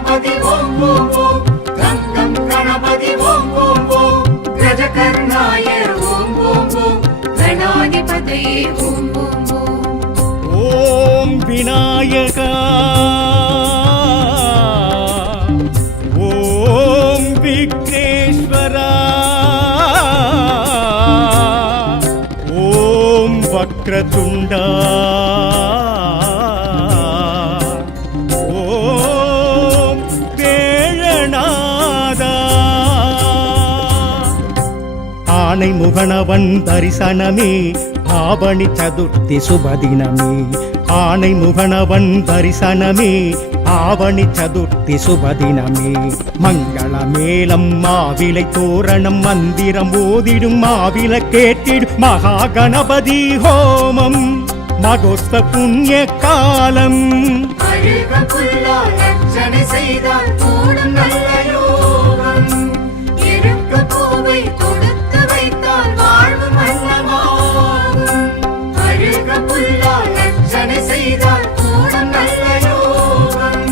गणपति ओम ओम ओम गं गं गणपति ओम ओम ओम गजकर्णाय ओम ओम ओम गणाधिपतये ओम ओम ओम ओम विनायका ओम विघ्नेश्वरा ओम वक्रतुंडा ஆனை முகனவன் தரிசனமே ஆவணி சதுர்த்தி சுபதினமே ஆனை முகனவன் தரிசனமே ஆவணி சதுர்த்தி சுபதினமே மங்கள மேளம் மாவிலை தோரணம் மந்திரம் ஓதிடும் மாவில கேட்டிடும் மகா கணபதி ஹோமம் மகோஸ்த புண்ணிய காலம் செய்தால் கூடும் நல்ல யோகம் இருக்க பூவை கொடுத்து வைத்தால் வாழ்வு மன்னமாகும் அழுக புல்லால் அர்ச்சனை செய்தால் கூடும் நல்ல யோகம்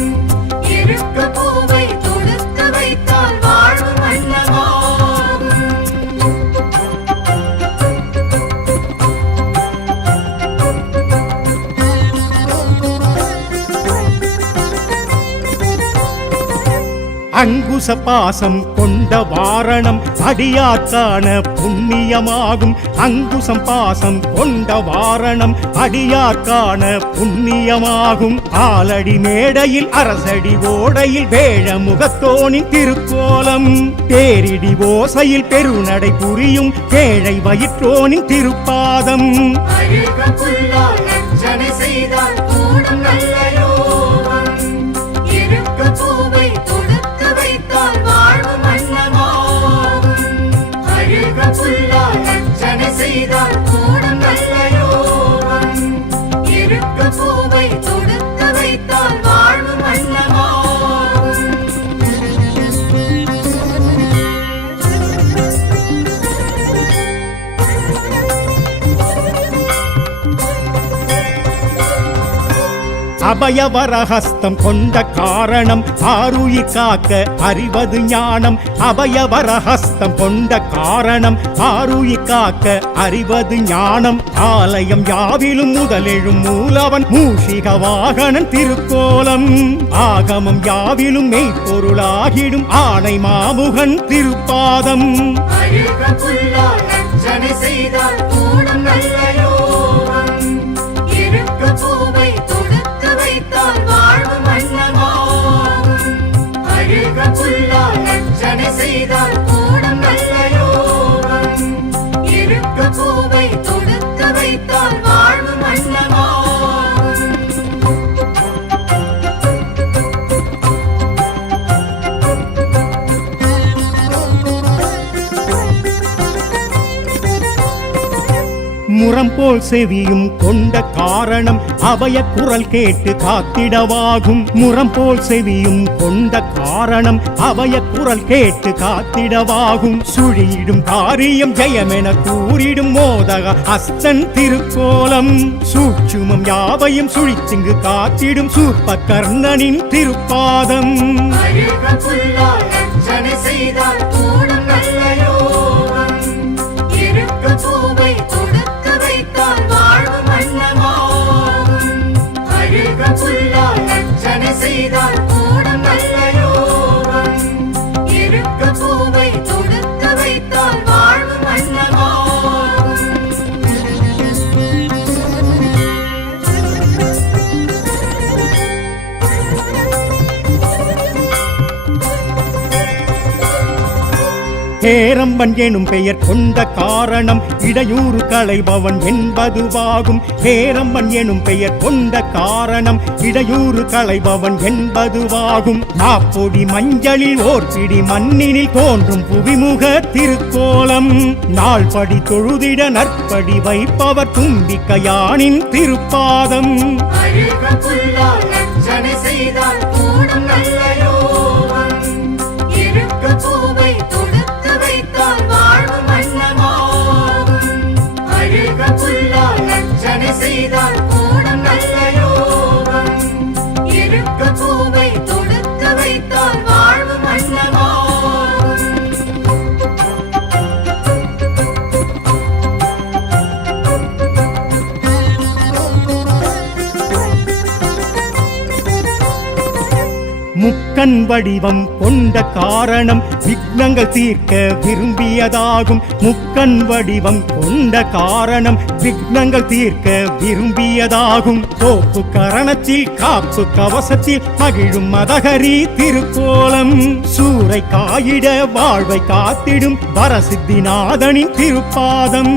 இருக்க பூவை கொடுத்து வைத்தால் வாழ்வு மன்னமாகும் அங்குச பாசம் கொண்ட வாரணம் அடியார்க்கான புண்ணியமாகும் அங்குசம் பாசம் கொண்ட வாரணம் அடியார்க்கான புண்ணியமாகும் ஆலடி மேடையில் அரசடி ஓடையில் வேழமுகத்தோனின் திருக்கோலம் தேரிடி ஓசையில் பெருநடை புரியும் கேழை வயிற்றோனின் திருப்பாதம் செய்தால் கூடும் நல்ல யோகம் இருக்க பூவை செய்தால் கூடும் நல்ல யோகம் இருக்க பூவை தொடுத்து வைத்தால் வாழ்வு மன்னமாகும் அபயவரஹஸ்தம் கொண்ட காரணம் ஆருயிர் காக்க அறிவது ஞானம் அபயவரஹஸ்தம் கொண்ட காரணம் ஆருயிர் காக்க அறிவது ஞானம் ஆலயம் யாவிலும் முதலெழும் மூலவன் மூஷிக வாகனன் திருக்கோலம் ஆகமம் யாவிலும் மெய்ப்பொருளாகிடும் ஆணை மாமுகன் திருப்பாதம் செய்தால் கூடும் நல்ல யோகம் இருக்க பூவை தொடுத்து வைத்தால் வாழ்வு மன்னமாகும் அழுக புல்லால் அர்ச்சனை செய்தால் கூடும் நல்ல யோகம் இருக்க பூவை தொடுத்து வைத்தால் வாழ்வு மன்னமாகும் முரம் போல் செவியும் கொண்ட காரணம் அபய குரல் கேட்டு காத்திடவாகும் முரம் போல் செவியும் கொண்ட காரணம் அபய குரல் கேட்டு காத்திடவாகும் சுழியிடும் காரியம் ஜெயமென கூறிடும் மோதக அஸ்தன் திருக்கோலம் சூட்சுமம் யாவையும் சுழிச்சிங்கு காத்திடும் சூர்ப கர்ணனின் திருப்பாதம் செய்தால் கூடும் நல்ல யோகம் இருக்க பூவை தொடுத்து வைத்தால் வாழ்வு மன்னமாகும் அழுக புல்லால் அர்ச்சனை செய்தால் கூடும் நல்ல யோகம் இருக்க பூவை தொடுத்து வைத்தால் வாழ்வு மன்னமாகும் ஹேரம்பன் எனும் பெயர் கொண்ட காரணம் இடையூறு களைபவன் என்பதுவாகும் ஹேரம்பன் எனும் பெயர் கொண்ட காரணம் இடையூறு களைபவன் என்பதுவாகும் நாப்பொடி மஞ்சளில் ஓர் பிடி மண்ணினில் தோன்றும் புவிமுக திருக்கோலம் நாள்படி தொழுதிட நற்படி வைப்பவர் தும்பிக்கையானின் திருப்பாதம் செய்தால் கூடும் நல்ல யோகம் இருக்க பூவை தொடுத்து வைத்தால் வாழ்வு மன்னமாகும் அழுக புல்லால் அர்ச்சனை செய்தால் கூடும் நல்ல யோகம் இருக்க பூவை தொடுத்து வைத்தால் முக்கண் வடிவம் கொண்ட காரணம் விக்னங்கள் தீர்க்க விரும்பியதாகும். முக்கண் வடிவம் கொண்ட காரணம் விக்னங்கள் தீர்க்க விரும்பியதாகும். கோப்பு கரணத்தில் காப்பு கவசத்தில் மகிழும் மதகரி திருக்கோலம். சூறை காயிட வாழ்வை காத்திடும் வரசித்திநாதனின் திருப்பாதம்.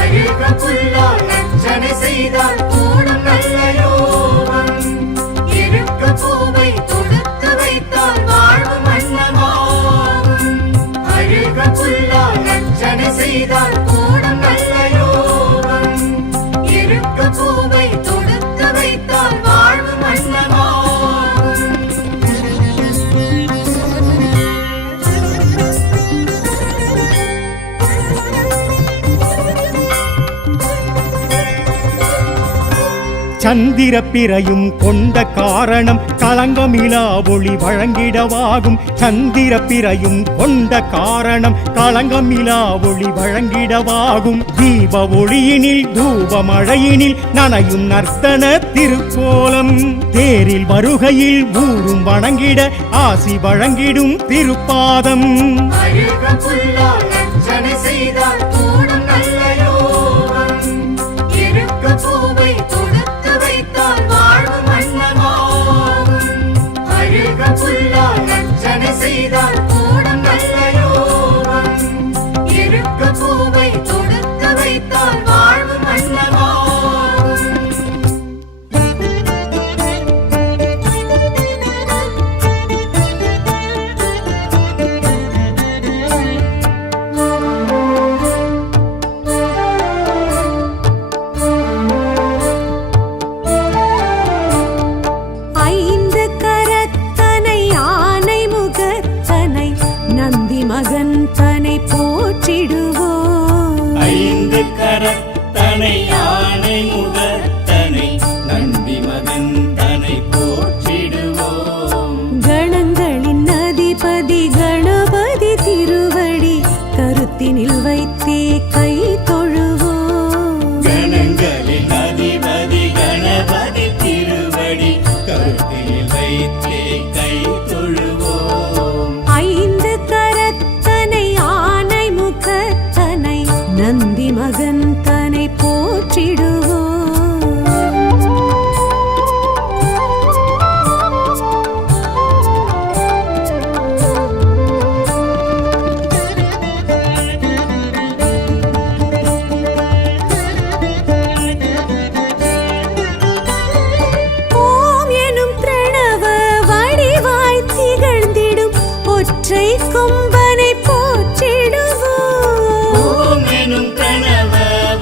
அழுக புல்லால் அர்ச்சனை செய்தால் கூடும் நல்ல யோகம். இருக்க பூவை தொடுத்து வைத்தால் வாழ்வு மன்னமாகும். அழுக புல்லால் அர்ச்சனை செய்தால் கூடும் நல்ல யோகம். இருக்க பூவை தொடுத்து வைத்தால் வாழ்வு மன்னமாகும். சந்திர பிறையும் கொண்ட காரணம் களங்கமிலா ஒளி வழங்கிடவாகும். சந்திர பிறையும் கொண்ட காரணம் களங்கமிலா ஒளி வழங்கிடவாகும். தீப ஒளியினில் தூப மழையினில் நனையும் நர்த்தன திருக்கோலம். தேரில் வருகையில் ஊரும் வணங்கிட ஆசி வழங்கிடும் திருப்பாதம். அழுக புல்லால் அர்ச்சனை செய்தால் கூடும் நல்ல யோகம். இருக்க பூவை தொடுத்து வைத்தால் வாழ்வு மன்னமாகும். அழுக புல்லால் அர்ச்சனை செய்தால் கூடும் நல்ல யோகம். இருக்க பூவை தொடுத்து வைத்தால் வாழ்வு மன்னமாகும். ஐந்து கரத்தனை ஆனை முகத்தனை நந்தி மகன் தனை போற்றிடுவோம். ஐந்து கரத்தனை யானை முகத்தனை நந்தி மகன் தனை போற்றிடுவோம். கணங்களின் அதிபதி கணபதி திருவடி கருத்தினில் வைத்தே கை தொழுவோம். கணங்களின் அதிபதி கணபதி திருவடி கருத்தில் வைத்தே கை தொழுவோம். ஐந்து கரத்தனை ஆனை முகத்தனை நந்தி மகன் தனை போற்றிடுவோம். ஓம் எனும் பிரணவ வடிவாய் திகழ்ந்திடும் ஒற்றை கொம்பனை போற்றிடுவோம். ஓம் எனும் பிரணவ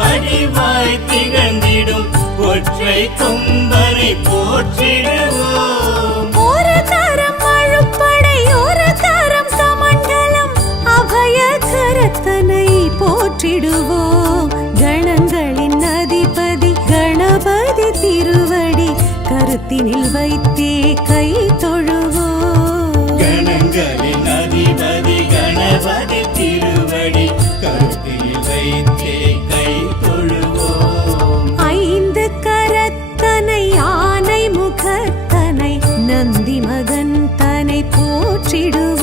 வடிவாய் திகழ்ந்திடும் ஒற்றை கொம்பனை போற்றிடுவோம். ஒரு கரம் அழுப்படை ஒரு கரம் சமண்டலம் அபய கரத்தனை போற்றிடுவோம். கணங்களின் அதிபதி கணபதி திருவடி கருத்தினில் வைத்தே கை தொழுவோம். கணங்களின் அதிபதி கணபதி திருவடி கருத்தில் வைத்தே கை தொழுவோம். ஐந்து கரத்தனை ஆனை முகத்தனை நந்தி மகன் தனை போற்றிடுவோம்.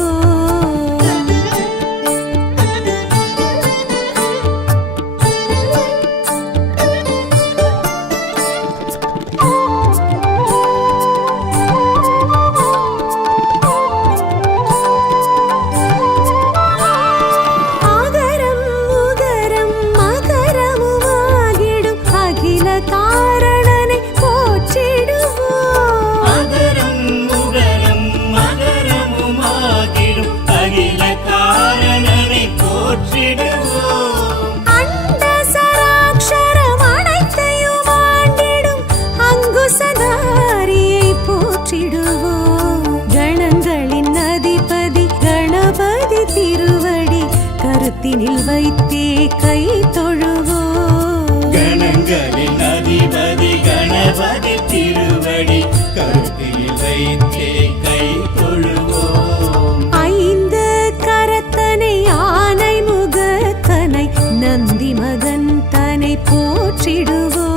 ஆகரம் உகரம் மகரமுமாகிடும் அகில காரணனை போற்றிடுவோம். அகரம் உகரம் மகரமுமாகிடும் அகில காரணனை போற்றிடுவோம். அண்ட சராட்சரம் அனைத்தையும் ஆண்டிடும் அங்குசதாரியை போற்றிடுவோம். கணங்களின் அதிபதி கணபதி திருவடி கருத்தினில் வைத்தே கை தொழுவோம். கணங்களின் அதிபதி கணபதி திருவடி கருத்தில் வைத்தே கை தொழுவோம். ஐந்து கரத்தனை ஆனை முகத்தனை நந்தி மகன் தனை போற்றிடுவோம்.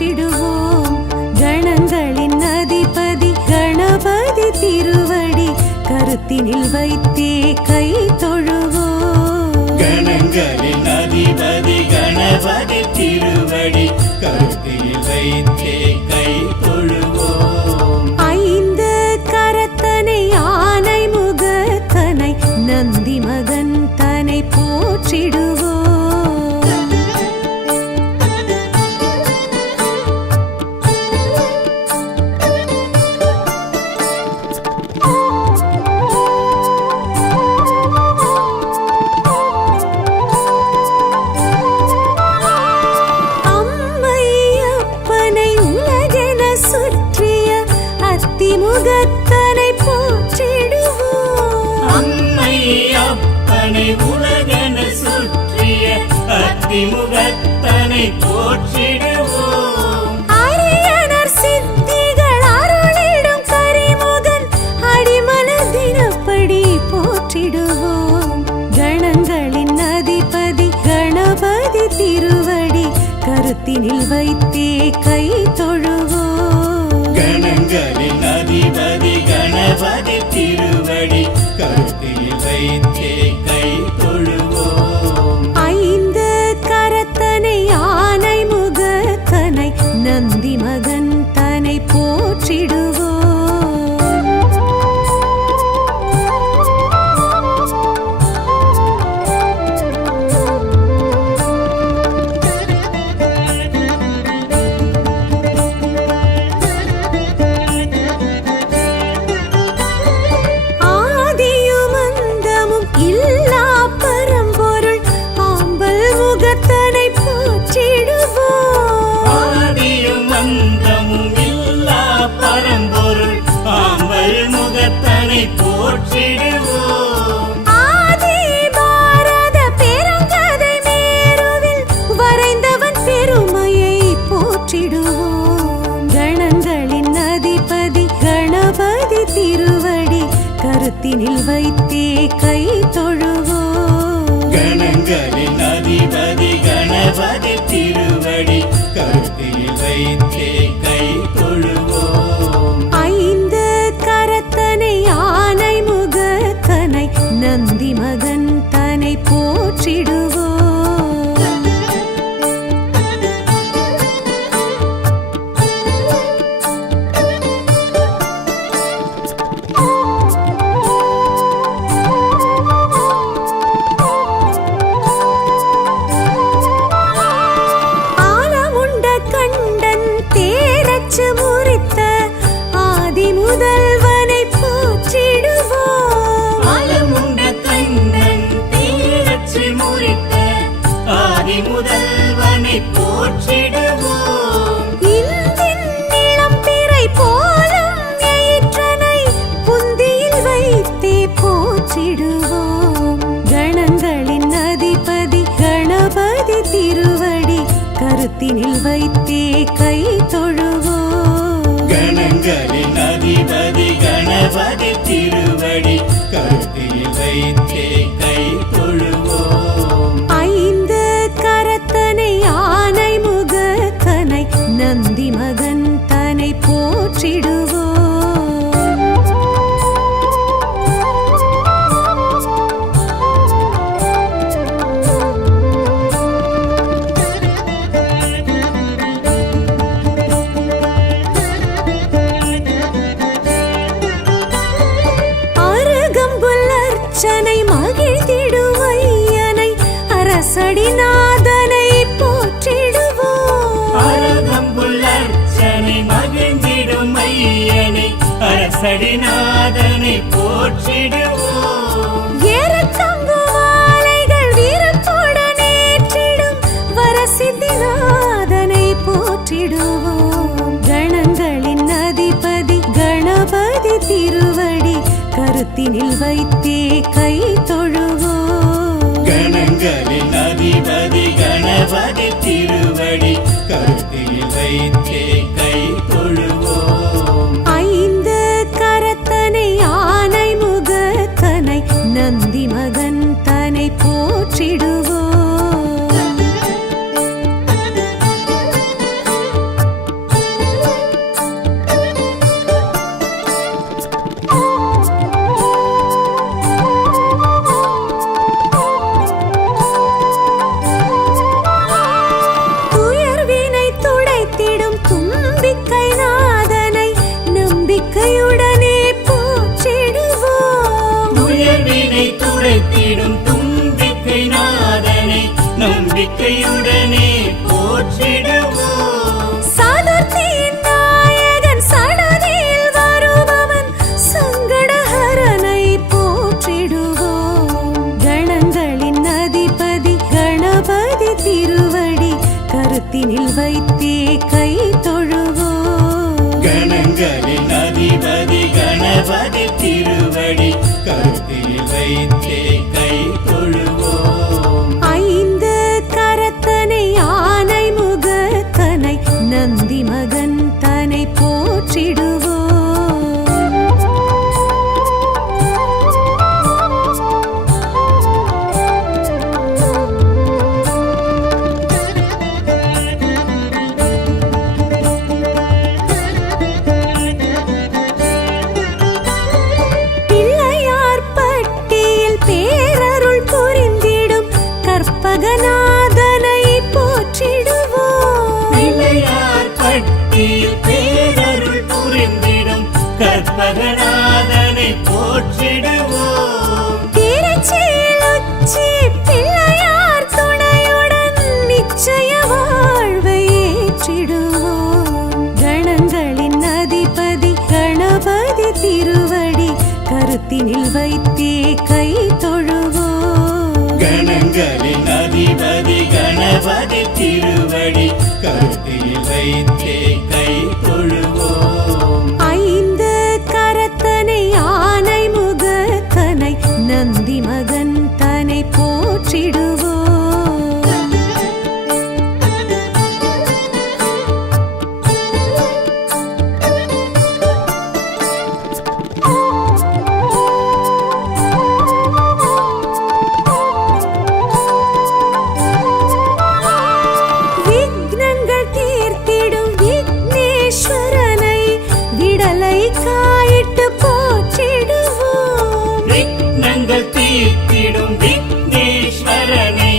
போற்றிடுவோம் கணங்களின் அதிபதி கணபதி திருவடி கருத்தினில் வைத்தே கை தொழுவோம் கணங்களின் அதிபதி கணபதி திருவடி கருத்தில் வைத்தே கை தொழுவோம் ஐந்து கரத்தனை ஆனை முகத்தனை நந்தி மகன் தனை போற்றிடுவோம் அம்மையப்பனை உலகென சுற்றிய அத்திமுகத்தனை போற்றிடுவோம் அம்மை அப்பனை உலகென சுற்றிய அத்திமுகத்தனை போற்றிடுவோம் அரியனர் சித்திகள் அருளிடும் கரிமுகன் அடிமனதினப்படி போற்றிடுவோம் கணங்களின் அதிபதி கணபதி திருவடி கருத்தினில் வைத்தே கை தொழுவோம் கணங்களின் அதிபதி கணபதி திருவடி கருத்தில் வைத்தே கை தொழுவோம் ஐந்து கரத்தனை ஆனை முகத்தனை நந்தி மகன் தனை போற்றிடுவோம் ஆதியும் அந்தமும் இல்லா பரம்பொருள் ஆம்பல் முகத்தனை போற்றிடுவோம் ஆதியும் அந்தமும் இல்லா பரம்பொருள் ஆம்பல் முகத்தனை போற்றிடுவோம் ஆதி பாரத பெருங்கதை மேருவில் வரைந்தவன் பெருமையை போற்றிடுவோம் கணங்களின் அதிபதி கணபதி திருவடி கருத்தினில் வைத்தே கை தொழுவோம் கணங்களின் அதிபதி கணபதி திருவடி கருத்தில் வைத்தே கை தொழுவோம் ஐந்து கரத்தனை ஆனை முகத்தனை நந்தி மகன் தனை போற்றிடுவோம் ஆலமுண்ட கண்டன் தேரச்சு முறித்த ஆதி முதல்வனை போற்றிடுவோம் ஆலமுண்ட கண்ணன் தீரச்சு முறித்த ஆதி முதல்வனை போற்றிடுவோம் இந்தின் நிலம் பிறை போலும் எயிற்றனை புந்தியில் வைத்தே போற்றிடுவோம் கணங்களின் அதிபதி கணபதி திருவடி கருத்தினில் வைத்தே கை தொழுவோம் கணங்களின் அதிபதி கணபதி திருவடி கருத்தில் வைத்தே கை தொழுவோம் ஐந்து கரத்தனை ஆனை முகத்தனை நந்தி மகன் தனை போற்றிடுவோம் அருகம்புல் அர்ச்சனை மகிழ்ந்திடுவையனை அரசடிநாதனை போற்றிடுவோம் அருகம்புல் அர்ச்சனை மகிழ்ந்திடும் ஐயனை அரசடிநாதனை போற்றிடுவோம் ஏறத்தங்கு மாலைகள் வீரத்துடன் ஏற்றிடும் வரசித்திநாதனை போற்றிடுவோம் கணங்களின் அதிபதி கணபதி திருவடி கருத்தினில் வைத்தே கை தொழுவோம் கணங்களின் அதிபதி கணபதி திருவடி கருத்தில் வைத்தே கை தொழுவோம் ஐந்து கரத்தனை ஆனை முகத்தனை நந்தி மகன் தனை போற்றிடுவோம் போற்றிடுவோம். சதுர்த்தியின் நாயகன் சடதியில் வருபவன் சங்கடஹரனை போற்றிடுவோம். கணங்களின் அதிபதி கணபதி திருவடி கருத்தினில் வைத்தே கை தொழுவோம். கணங்களின் அதிபதி கணபதி திருவடி கருத்தில் வைத்தே கை தொழுவோம். ஐந்து கரத்தனை ஆனை முகத்தனை நந்தி மகன் தனை போற்றிடுவோம். பிள்ளையார் பட்டியில் பேரருள் புரிந்திடும் கற்பகநாதனை போற்றிடுவோம். பிள்ளையார் பட்டியில் பேரருள் புரிந்திடும் கற்பகநாதனை போற்றிடுவோம். திருச்சியில் உச்சி பிள்ளையார் துணையுடன் நிச்சய வாழ்வை ஏற்றிடுவோம். கணங்களின் அதிபதி கணபதி திருவடி கருத்தினில் வைத்தே கை தொழுவோம். கணங்களின் அதிபதி கணபதி திருவடி கருத்தில் வைத்தே கை தொழுவோம். ஐந்து கரத்தனை ஆனை முகத்தனை நந்தி மகன் தனை போற்றிடுவோம். விக்னங்கள் தீர்த்திடும் விக்னேஸ்வரனை விடலை காயிட்டு போற்றிடுவோம். விக்னங்கள் தீர்த்திடும் விக்னேஸ்வரனை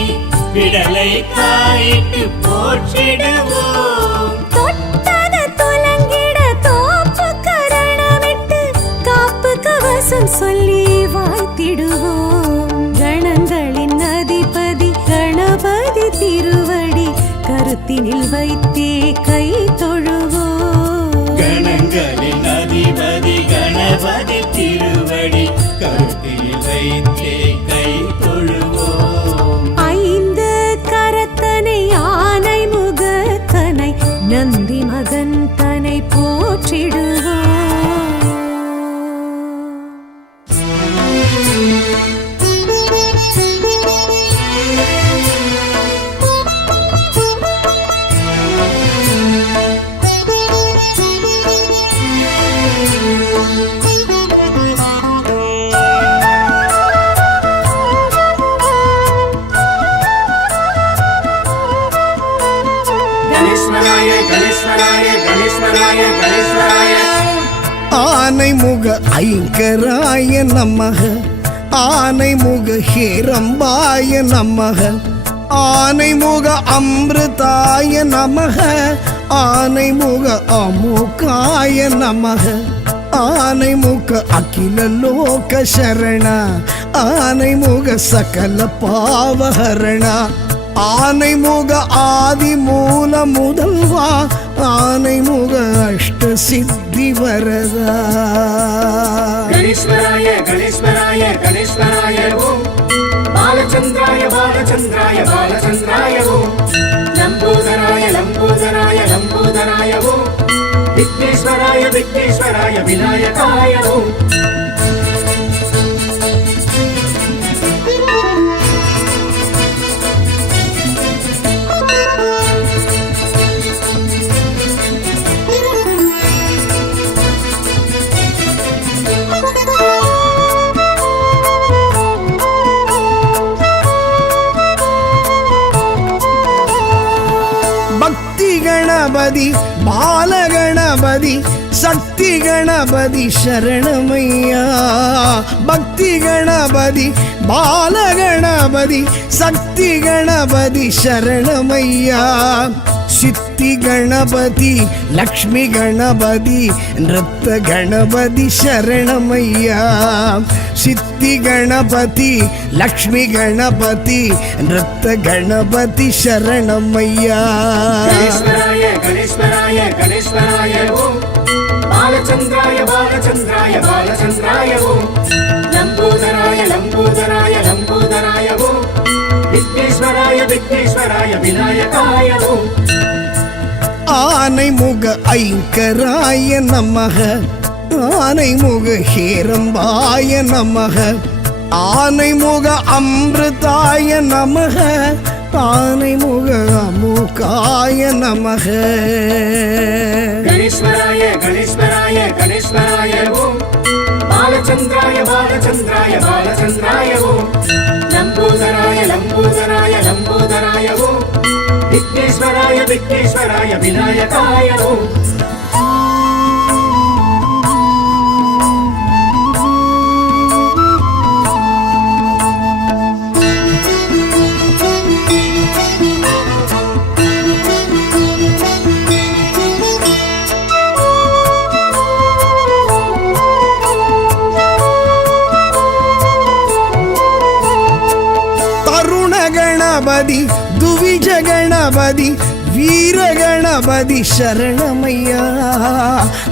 விடலை காயிட்டு போற்றிடுவோம். தொட்டது துலங்கிட தோப்பு கரணமிட்டு காப்பு கவசம் சொல்லி வாழ்த்திடுவோம். கணங்களின் அதிபதி கணபதி திருவடி கருத்தினில் வைத்தே கை தொழுவோம். கணங்களின் அதிபதி கணபதி திருவடி கருத்தில் வைத்தே கை தொழுவோம். ஐந்து கரத்தனை ஆனை முகத்தனை நந்தி மகன் தனை போற்றிடுவோம். கணேஸ்வராய கணேஸ்வராய கணேஸ்வராய கணேஸ்வராய ஆனைமுக ஐங்கராய நமக, ஆனைமுக ஹேரம்பாய நமக, ஆனைமுக அமிர்தாய நமக, ஆனைமுக அமுகாய நமக, ஆனைமுக அகில லோக சரண, ஆனைமுக சகல பாவஹரண, ஆனைமுக ஆதி மூல முதல்வா, ஆனைமுக அஷ்ட சித்தி வரதா. கணேஸ்வராய கணேஸ்வராய கணேஸ்வராய ஓம் பாலச்சந்திராய பாலச்சந்திராய பாலச்சந்திராய ஓம் லம்போதராய லம்போதராய லம்போதராய ஓம் விக்னேஸ்வராய விக்னேஸ்வராய விநாயகாய ஓம் பக்தி கணபதி பாலகணபதி சக்தி கணபதி சரணமையா, பக்தி கணபதி பாலகணபதி சக்தி கணபதி சரணமையா, சித்தி கணபதி லக்ஷ்மி கணபதி நிறுத்த கணபதி சரணமையா சித்தி கணபதி லக்ஷ்மி கணபதி நிறுத்த கணபதி சரணமையா கணேஸ்வராய கணேஸ்வராய கணேஸ்வராய ஓம் பாலச்சந்திராய பாலச்சந்திராய பாலச்சந்திராய ஓம் லம்போதராய லம்போதராய லம்போதராய ஓம் விக்னேஸ்வராய விக்னேஸ்வராய விநாயகாய ஓம் ஆனைமுக ஐங்கராய நமக ஆனைமுக ஹேரம்பாய நமக ஆனைமுக அமிர்தாய நமக ஆனைமுக அமுகாய நமக கணேஸ்வராய கணேஸ்வராய கணேஸ்வராய ஓம் பாலச்சந்திராய பாலச்சந்திராய பாலச்சந்திராய ஓம் லம்போதராய லம்போதராய லம்போதராய ஓம் விக்னேஸ்வராய விக்னேஸ்வராய விநாயகாய ஓம் கணபதி துவிஜ கணபதி வீர கணபதி சரணமையா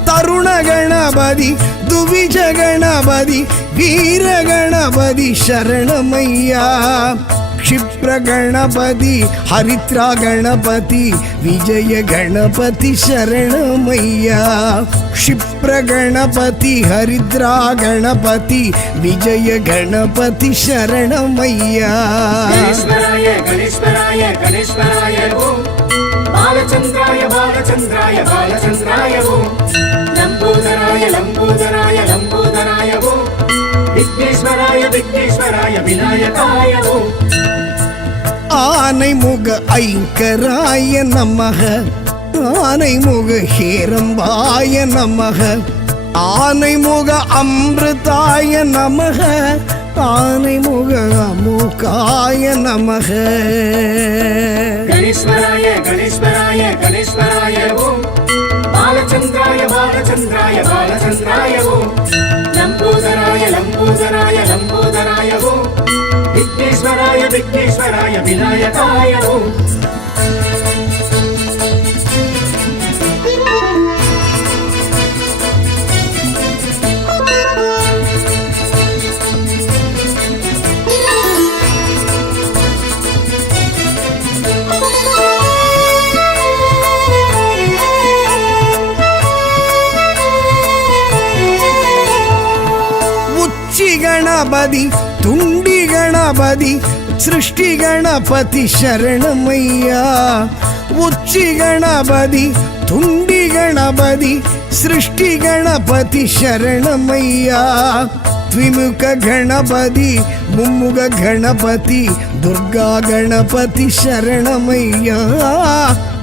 தருண கணபதி துவிஜ கணபதி வீர கணபதி சரணமையா क्षिप्र गणपति हरिद्रा गणपति विजय गणपति शरणमय्या क्षिप्र गणपति हरिद्रा गणपति विजय गणपति शरणमय्या गणेश्वराय गणेश्वराय गणेश्वराय ओम बालचंद्राय बालचंद्राय बालचंद्राय ओम लंबोदराय लंबोदराय लंबोदराय ओम विघ्नेश्वराय विघ्नेश्वराय विनायकाय ओम ஆனைமுக ஐங்கராய நமக ஆனைமுக ஹேரம்பாய நமக ஆனைமுக அமிர்தாய நமக ஆனைமுக அமுகாய நமக गणेश्वराय गणेश्वराय गणेश्वराय ओम बालचंद्राय बालचंद्राय बालचंद्राय ओम लंबोदराय लंबोदराय लंबोदराय ओम विघ्नेश्वराय विघ्नेश्वराय विनायकाय ओम गणपति तुंडी गणपति सृष्टि गणपति शरणमय्या उच्ची गणपति तुंडी गणपति सृष्टि गणपति शरणमय्या द्विमुख गणपति मुम्मुख गणपति दुर्गा गणपति शरणमय्या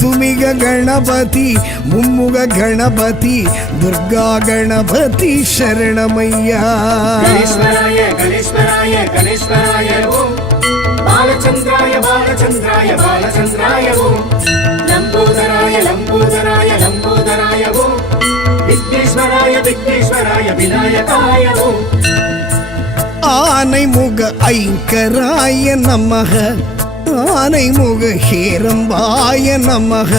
तुमिग गणपति मुम्मुख गणपति दुर्गा गणपति शरणमय्या गणेश्वराय गणेश्वराय गणेश्वराय ओम बालचंद्राय बालचंद्राय बालचंद्राय ओम लंबोदराय लंबोदराय लंबोदराय ओम विघ्नेश्वराय विघ्नेश्वराय विनायकाय ओम ஆனைமுக ஐங்கராய நமக ஆனைமுக ஹேரம்பாய நமக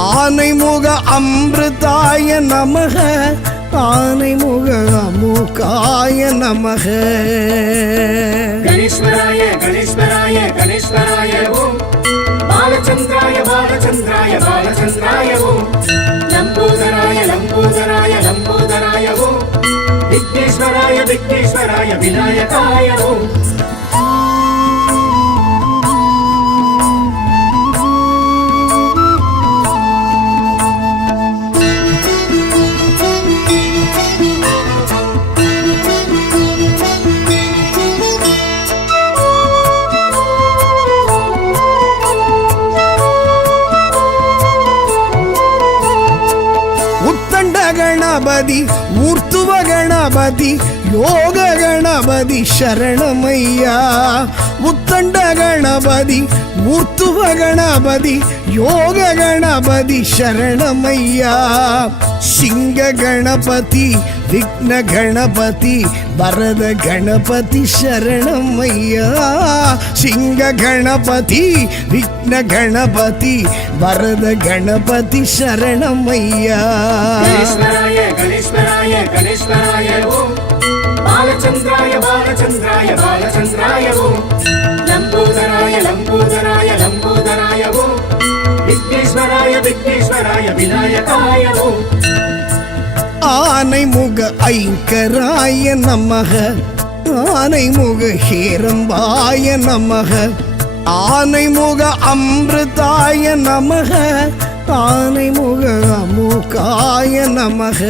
ஆனைமுக அமிர்தாய நமக ஆனைமுக அமுகாய நமக गणेश्वराय गणेश्वराय गणेश्वराय ओम बालचंद्राय बालचंद्राय बालचंद्राय ओम लंबोदराय लंबोदराय लंबोदराय ओम विघ्नेश्वराय विघ्नेश्वराय विनायकाय ओम गणपति ऊर्ध्व गणपति योग गणपति शरणमय्या उत्तंड गणपति ஊர்த்துவ கணபதி யோக கணபதி சரணமையா சிங்க கணபதி விக்ன கணபதி வரத கணபதி சரணமையா சிங்க கணபதி விக்ன கணபதி வரத கணபதி சரணமையா கணேஸ்வராய கணேஸ்வராய கணேஸ்வராய ஓம் பாலச்சந்திராய பாலச்சந்திராய பாலச்சந்திராய ஓம் லம்போதராய லம்போதராய லம்போதராய ஓம் விக்னேஸ்வராய விக்னேஸ்வராய விநாயகாய ஓம் ஆனைமுக ஐங்கராய நமக ஆனைமுக ஹேரம்பாய நமக ஆனைமுக அமிர்தாய நமக ஆனைமுக அமுகாய நமக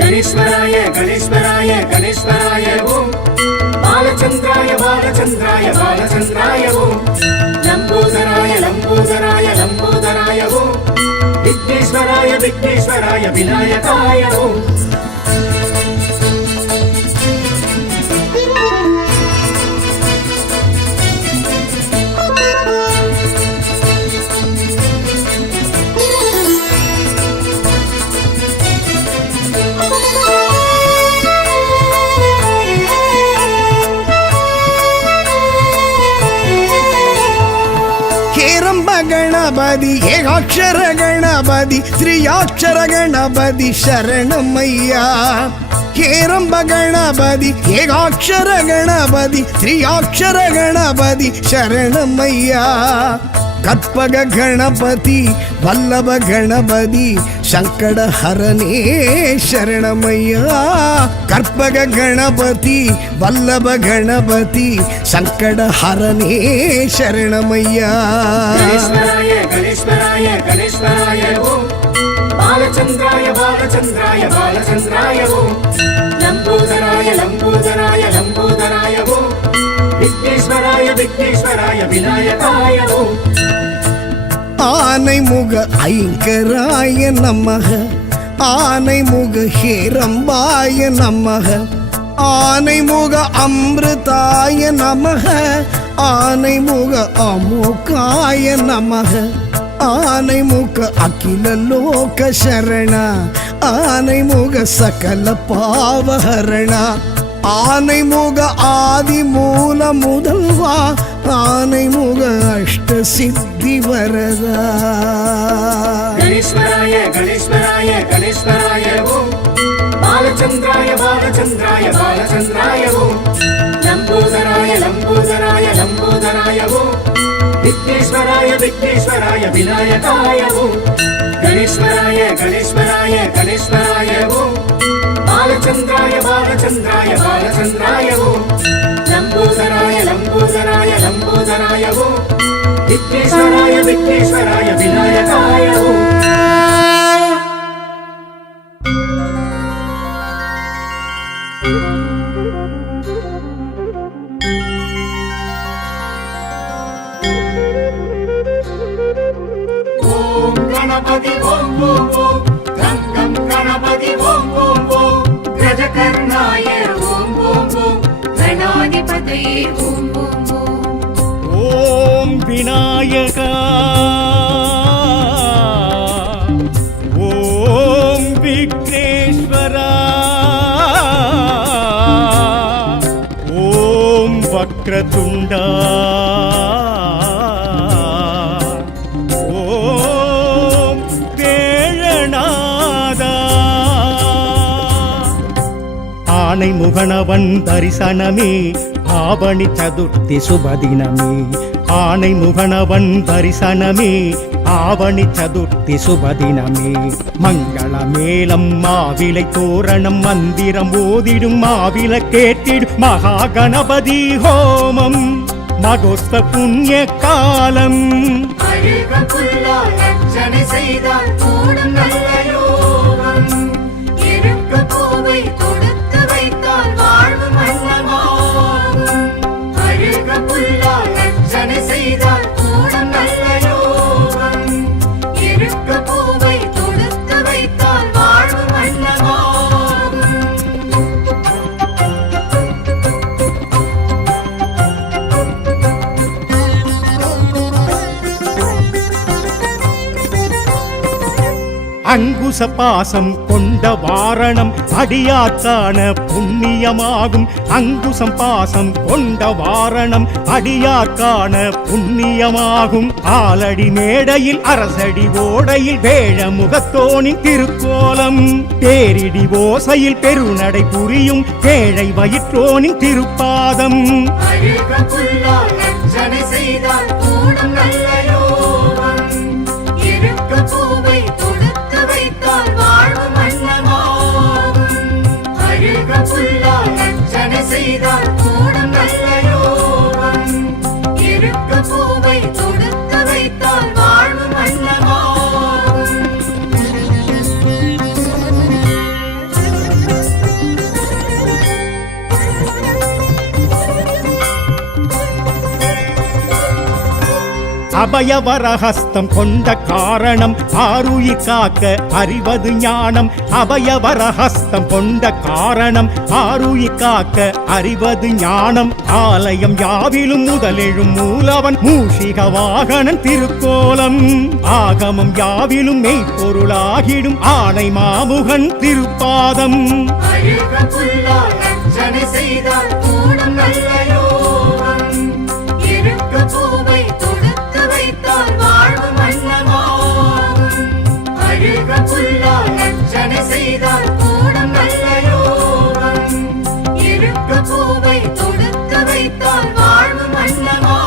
கணேஸ்வராய கணேஸ்வராய கணேஸ்வராய ஓம் பாலச்சந்திராய பாலச்சந்திராய பாலச்சந்திராய ஓம் லம்போதராய லம்போதராய லம்போதராய ஓம் விக்னேஸ்வராய விக்னேஸ்வராய விநாயகாய ஓம் ಹೇರಂಬ ಗಣಪತಿ ಏಕಾಕ್ಷರ ಗಣಪತಿ ತ್ರಿಯಾಕ್ಷರ ಗಣಪತಿ ಶರಣಮಯ್ಯ ಹೇರಂಬ ಗಣಪತಿ ಏಕಾಕ್ಷರ ಗಣಪತಿ ತ್ರಿಯಾಕ್ಷರ ಗಣಪತಿ ಶರಣಮಯ್ಯ ಕற்பಗ ಗಣಪತಿ ವಲ್ಲಭ ಗಣಪತಿ ಸಂಕಟ ಹರನೇ ಶರಣಮಯ್ಯ ಕற்பಗ ಗಣಪತಿ ವಲ್ಲಭ ಗಣಪತಿ ಸಂಕಟ ಹರನೇ ಶರಣಮಯ್ಯ ಗಣೇಶ್ವರಾಯ ಗಣೇಶ್ವರಾಯ ಗಣೇಶ್ವರಾಯ ಓಂ ಬಾಲಚಂದ್ರಾಯ ಬಾಲಚಂದ್ರಾಯ ಬಾಲಚಂದ್ರಾಯ ಓಂ ಲಂಬೋದರಾಯ ಲಂಬೋದರಾಯ ಲಂಬೋದರಾಯ ಓಂ விக்னேஸ்வராய விக்னேஸ்வராய விநாயகாய ஓம் ஆனைமுக ஐங்கராய நமக ஆனைமுக ஹேரம்பாய நமக ஆனைமுக அமிர்தாய நமக ஆனைமுக அமுகாய நமக ஆனைமுக அகில லோக சரண ஆனைமுக சகல பாவஹரண ஆனைமுக ஆதி மூல முதல்வா ஆனைமுக அஷ்ட சித்தி வரதா கணேஸ்வராய கணேஸ்வராய கணேஸ்வராய ஓம் பாலச்சந்திராய பாலச்சந்திராய பாலச்சந்திராய ஓம் லம்போதராய லம்போதராய லம்போதராய ஓம் விக்னேஸ்வராய விக்னேஸ்வராய விநாயகாய ஓம் கணேஸ்வராய கணேஸ்வராய கணேஸ்வராய ஓம் பாலச்சந்திராய பாலச்சந்திராய பாலச்சந்திராய ஓம் லம்போதராய லம்போதராய லம்போதராய ஓம் விக்னேஸ்வராய விக்னேஸ்வராய விநாயகாய ஓம் ஓம் கணபதி ஓம் ஓம் ஓம் கங்கம் கணபதி ஓம் ஓம் ஓம் கஜகர்ணாய ஓம் ஓம் ஓம் கணாதிபதயே ஓம் ஓம் ஓம் ஓம் விநாயகா ஓம் விக்னேஸ்வரா ஓம் வக்ரதுண்டா ஓம் வேழநாதா ஆனை முகனவன் தரிசனமே ஆவணி சதுர்த்தி சுபதினமே ஆனை முகனவன் தரிசனமே ஆவணி சதுர்த்தி சுபதினமே மங்கள மேளம் மாவிலை தோரணம் மந்திரம் ஓதிடும் மாவில கேட்டிடும் மகா கணபதி ஹோமம் மகோஸ்த புண்ணிய காலம் அழுக புல்லால் அர்ச்சனை செய்தால் கூடும் நல்ல யோகம் இருக்க பூவை கொடுத்து வைத்தால் வாழ்வு மன்னமாகும் அழுக புல்லால் அர்ச்சனை செய்தால் கூடும் நல்ல யோகம் இருக்க பூவை கொடுத்து வைத்தால் வாழ்வு மன்னமாகும் அங்குச பாசம் கொண்ட வாரணம் அடியார்க்கான புண்ணியமாகும். அங்குசம் பாசம் கொண்ட வாரணம் அடியார்க்கான புண்ணியமாகும். ஆலடி மேடையில் அரசடி ஓடையில் வேழ முகத்தோனின் திருக்கோலம். பேரிடி ஓசையில் பெருநடை புரியும் ஏழை வயிற்றோனின் திருப்பாதம். அழுக புல்லால் அர்ச்சனை செய்தால் கூடும் நல்ல யோகம். இருக்க பூவை தொடுத்து வைத்தால் வாழ்வு மன்னமாகும். அழுக புல்லால் அர்ச்சனை செய்தால் கூடும் நல்ல யோகம். இருக்க பூவை தொடுத்து வைத்தால் வாழ்வு மன்னமாகும். அபயவரஹஸ்தம் கொண்ட காரணம் ஆருயிர் காக்க அறிவது ஞானம். அபயவரஹஸ்தம் கொண்ட காரணம் ஆருயிர் காக்க அறிவது ஞானம். ஆலயம் யாவிலும் முதலெழும் மூலவன் மூஷிக வாகனன் திருக்கோலம். ஆகமம் யாவிலும் மெய்ப்பொருளாகிடும் ஆணை மாமுகன் திருப்பாதம். அழுக புல்லால் அர்ச்சனை செய்தால் கூடும் நல்ல யோகம். இருக்க பூவை தொடுத்து வைத்தால் வாழ்வு மன்னமாகும். அழுக புல்லால் அர்ச்சனை செய்தால் கூடும் நல்ல யோகம். இருக்க பூவை தொடுத்து வைத்தால் வாழ்வு மன்னமாகும்.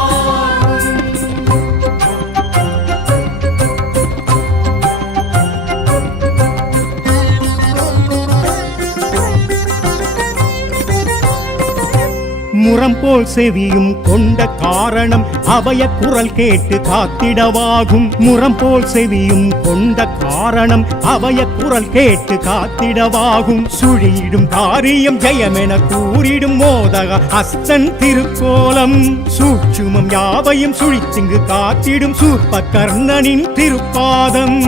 முரம் போல் செவியும் கொண்ட காரணம் அபய குரல் கேட்டு காத்திடவாகும். முரம் போல் செவியும் கொண்ட காரணம் அபய குரல் கேட்டு காத்திடவாகும். சுழியிடும் காரியம் ஜெயமென கூறிடும் மோதக அஸ்தன் திருக்கோலம். சூட்சுமம் யாவையும் சுழித்திங்கு காத்திடும் சூர்ப கர்ணனின் திருப்பாதம்.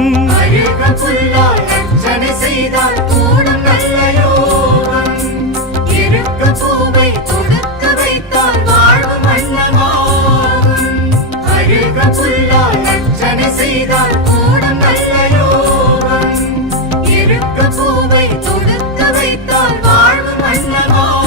அழுக புல்லால் அர்ச்சனை செய்தால் கூடும் நல்ல யோகம். இருக்க பூவை தொடுத்து வைத்தால் வாழ்வு மன்னமாகும். அழுக புல்லால் அர்ச்சனை செய்தால் கூடும் நல்ல யோகம். இருக்க பூவை தொடுத்து வைத்தால் வாழ்வு மன்னமாகும்.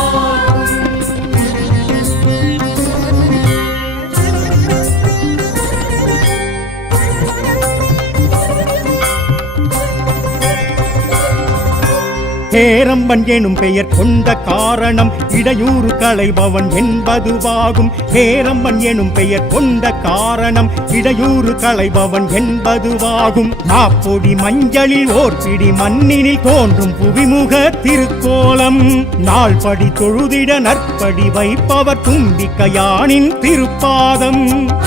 ஹேரம்பன் எனும் பெயர் கொண்ட காரணம் இடையூறு களைபவன் என்பதுவாகும். ஹேரம்பன் எனும் பெயர் கொண்ட காரணம் இடையூறு களைபவன் என்பதுவாகும். மாப்பொடி மஞ்சளில் ஓர் பிடி மண்ணினில் தோன்றும் புவிமுக திருக்கோலம். நாள்படி தொழுதிட நற்படி வைப்பவர் தும்பிக்கையானின் திருப்பாதம்.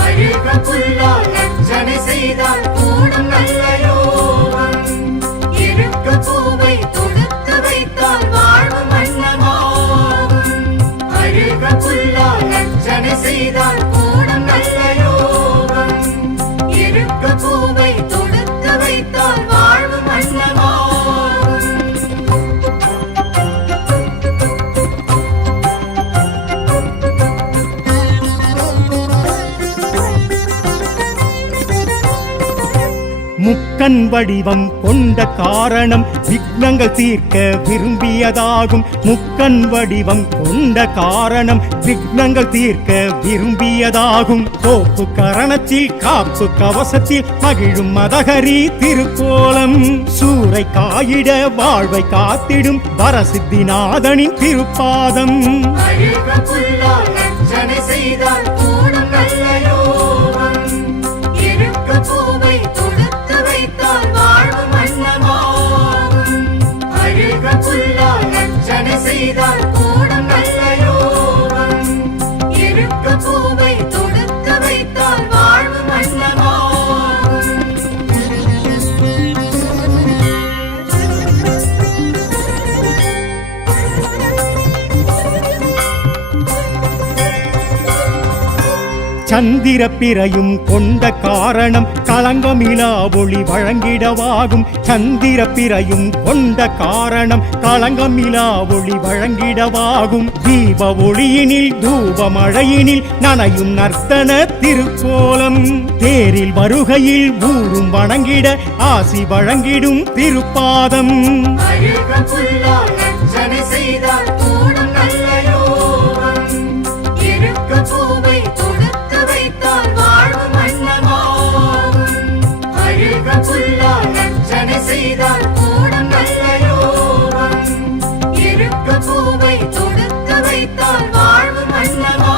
அழுக புல்லால் அர்ச்சனை செய்தால் கூடும் நல்ல யோகம். இருக்க பூவை தொடுத்து வைத்தால் வாழ்வு மன்னமாகும். அழுக புல்லால் அர்ச்சனை செய்தால் கூடும் நல்ல யோகம். இருக்க பூவை தொடுத்து வைத்தால் வாழ்வு மன்னமாகும். முக்கன் வடிவம் கொண்ட காரணம் விக்னங்கள் தீர்க்க விரும்பியதாகும். முக்கன் வடிவம் கொண்ட காரணம் விக்னங்கள் தீர்க்க விரும்பியதாகும். கோப்பு கரணத்தில் காப்பு கவசத்தில் மகிழும் மதகரி திருக்கோலம். சூறை காயிட வாழ்வை காத்திடும் வரசித்திநாதனின் திருப்பாதம். அழுக புல்லால் அர்ச்சனை செய்தால் கூடும் நல்ல யோகம். இருக்க பூவை தொடுத்து வைத்தால் வாழ்வு மன்னமாகும். அழுக புல்லால் அர்ச்சனை செய்தால் கூடும் நல்ல யோகம். இருக்க பூவை தொடுத்து வைத்தால் வாழ்வு மன்னமாகும். சந்திர பிறையும் கொண்ட காரணம் களங்கமிலா ஒளி வழங்கிடவாகும். சந்திர பிறையும் கொண்ட காரணம் களங்கமிலா ஒளி வழங்கிடவாகும். தீப ஒளியினில் தூப மழையினில் நனையும் நர்த்தன திருக்கோலம். தேரில் வருகையில் ஊரும் வணங்கிட ஆசி வழங்கிடும் திருப்பாதம். அழுக புல்லால் அர்ச்சனை செய்தால் கூடும் நல்ல யோகம். இருக்க பூவை தொடுத்து வைத்தால் வாழ்வு மன்னமாகும். அழுக புல்லால் அர்ச்சனை செய்தால் கூடும் நல்ல யோகம். இருக்க பூவை தொடுத்து வைத்தால் வாழ்வு மன்னமாகும்.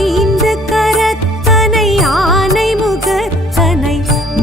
ஐந்து கரத்தனை ஆனை முகத்தனை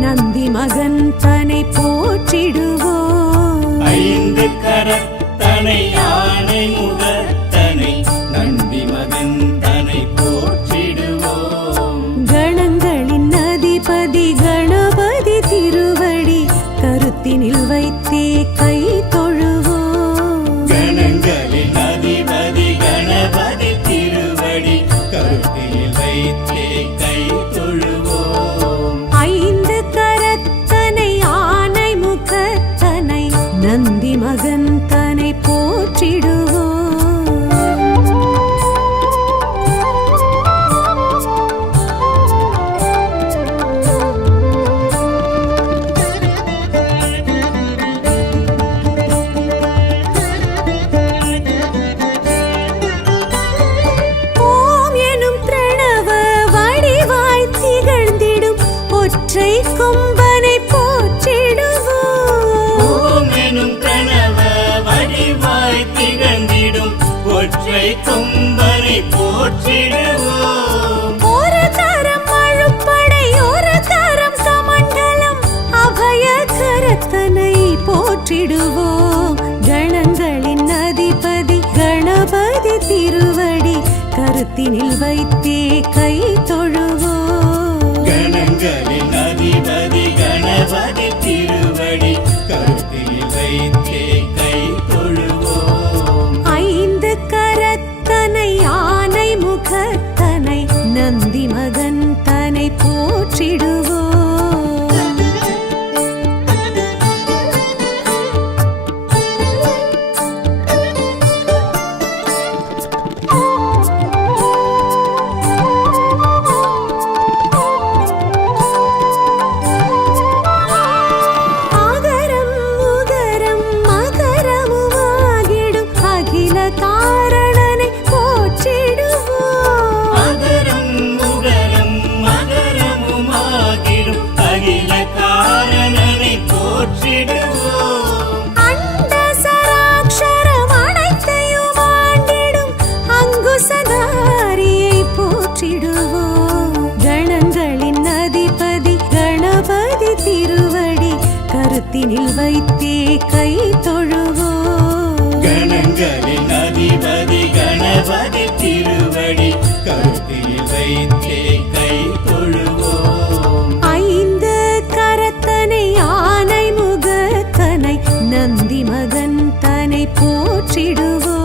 நந்தி மகன் தனை போற்றிடுவோம். ஐந்து கரத்தனை யானை முகத்தனை நந்தி மகன் தனை போற்றிடுவோம். கணங்களின் அதிபதி கணபதி திருவடி கருத்தினில் வைத்தே கை தொழுவோம். கணங்களின் அதிபதி கணபதி திருவடி கருத்தில் வைத்தே கை தொழுவோம். ஐந்து கரத்தனை ஆனை முகத்தனை நந்தி மகன் தனை போற்றிடுவோம். ஓம் எனும் பிரணவ வடிவாய் திகழ்ந்திடும் ஒற்றை கொம்பனை போற்றிடுவோம். ஓம் எனும் கனவ வடிவாய் திகழ்ந்திடும் ஒற்றை கொம்பனை போற்றிடுவோம். ஒரு தரம் அழுப்படை ஒரு தரம் கமண்டலம் அபய கரத்தனை போற்றிடுவோம். கணங்களின் அதிபதி கணபதி திருவடி கருத்தினில் வைத்தே கை தொழுவோம். கணங்களின் அதிபதி கணபதி திருவடி கருத்தில் வைத்தே கை தொழுவோம். ஐந்து கரத்தனை ஆனை முகத்தனை நந்தி மகன் தனை போற்றிடுவோம். ஆகரம் உகரம் மகரமுமாகிடும் அகில காரணனை போற்றிடுவோம். அகரம் முகரம் மகரமுமாகிடும் அகில காரணனை போற்றிடுவோம். அண்ட சராட்சரம் அனைத்தையும் ஆண்டிடும் அங்குசதாரியை போற்றிடுவோம். கணங்களின் அதிபதி கணபதி திருவடி கருத்தினில் வைத்தே கை தொழுவோம். கணங்களின் அதிபதி கணபதி திருவடி கருத்தில் வைத்தே கை தொழுவோம். ஐந்து கரத்தனை ஆனை முகத்தனை நந்தி மகன் தனை போற்றிடுவோம்.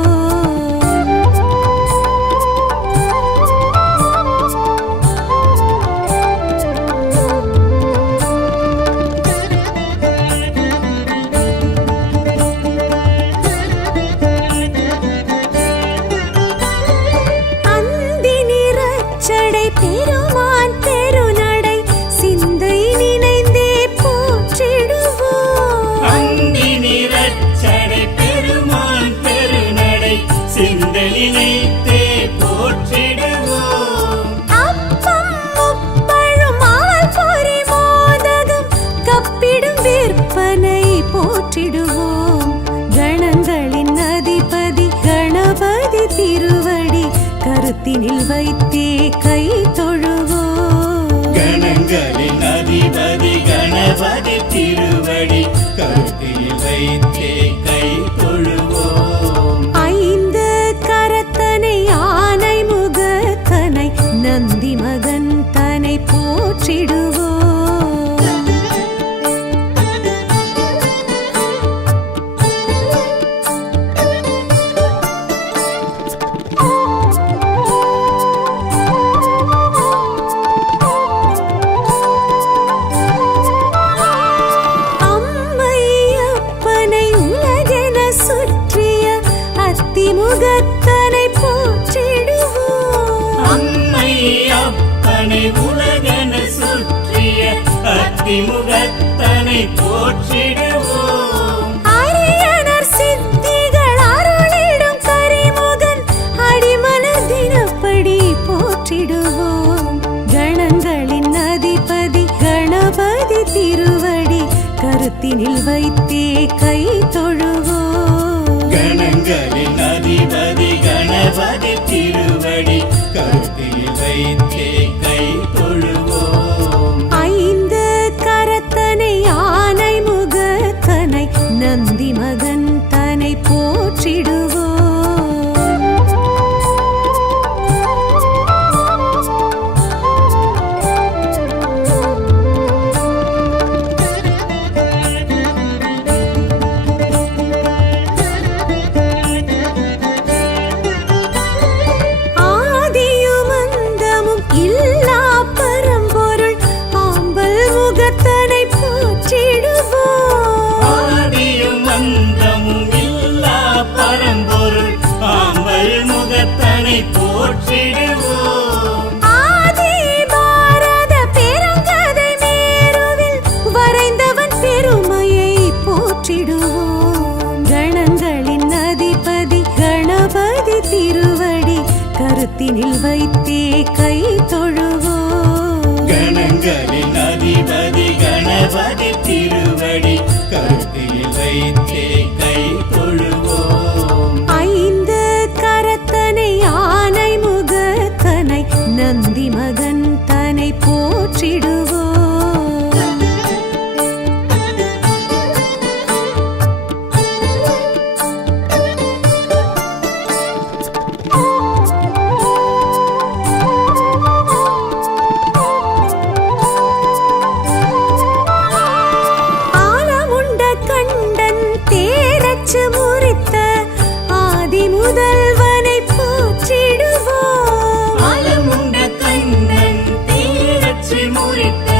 அந்தி நிறச்சடை பெருமான் பெருநடை சிந்தை நினைந்தே போற்றிடுவோம். அந்தி நிறச்சடை பெருமான் பெருநடை சிந்தலினைத்தே போற்றிடுவோம். அப்பம் முப்பழும் ஆல் பொறி மோதகம் கப்பிடும் விற்பனை போற்றிடுவோம். கணங்களின் அதிபதி கணபதி திருவடி கருத்தினில் வைத்தே கை தொழுவோம். கணங்களின் அதிபதி கணபதி திருவடி கருத்தில் வைத்தே கை தொழுவோம். ஐந்து கரத்தனை போற்றிடுவோம். அம்மையப்பனை உலகென சுற்றிய அத்திமுகத்தனை போற்றிடுவோம். அம்மை அப்பனை உலகென சுற்றிய அத்திமுகத்தனை போற்றிடுவோம். அரியணர் சித்திகள் அருளிடும் கரிமுகன் அடிமலர் தினப்படி போற்றிடுவோம். கணங்களின் அதிபதி கணபதி திருவடி கருத்தினில் வைத்தே கை தொழுவோம். கணங்களின் அதிபதி கணபதி திருவடி கருத்தில் வைத்தே கை தொழுவோம். ஐந்து கரத்தனை ஆனை முகத்தனை நந்தி மகன் தனை போற்றிடுவோம். ஆதியும் அந்தமும் இல்லா பரம்பொருள் ஆம்பல் முகத்தனை போற்றிடுவோம். ஆதியும் அந்தமும் இல்லா பரம்பொருள் ஆம்பல் முகத்தனை போற்றிடுவோம். ஆதி பாரத பெருங்கதை மேருவில் வரைந்தவன் பெருமையை போற்றிடுவோம். கணங்களின் அதிபதி கணபதி திருவடி கருத்தினில் வைத்தே கை தொழுவோம். கணங்களின் அதிபதி கணபதி திருவடி கருத்தில் வைத்தே கை தொழுவோம். ஐந்து கரத்தனை ஆனை முகத்தனை நந்தி மகன் தனை போற்றிடுவோம். ஆலமுண்ட கண்டன் தேரச்சு முறித்த ஆதி முதல்வனை போற்றிடுவோம். ஆலமுண்ட கண்ணன் தேரச்சு முறித்த